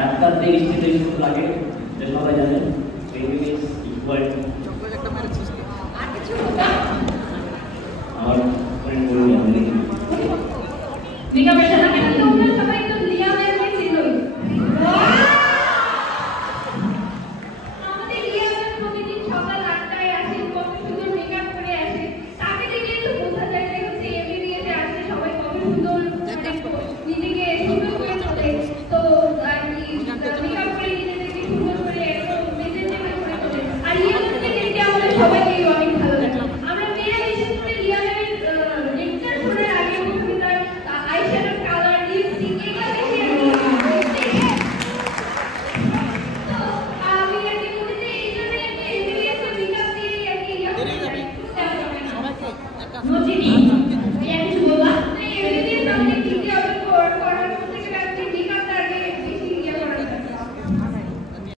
ডাক্তারদের ইনস্টিটিউশন লাগে যে সবাই জানেন বেবি ইজ ইকুয়াল টু আমার ফ্রেন্ড বলে নিকা পেশা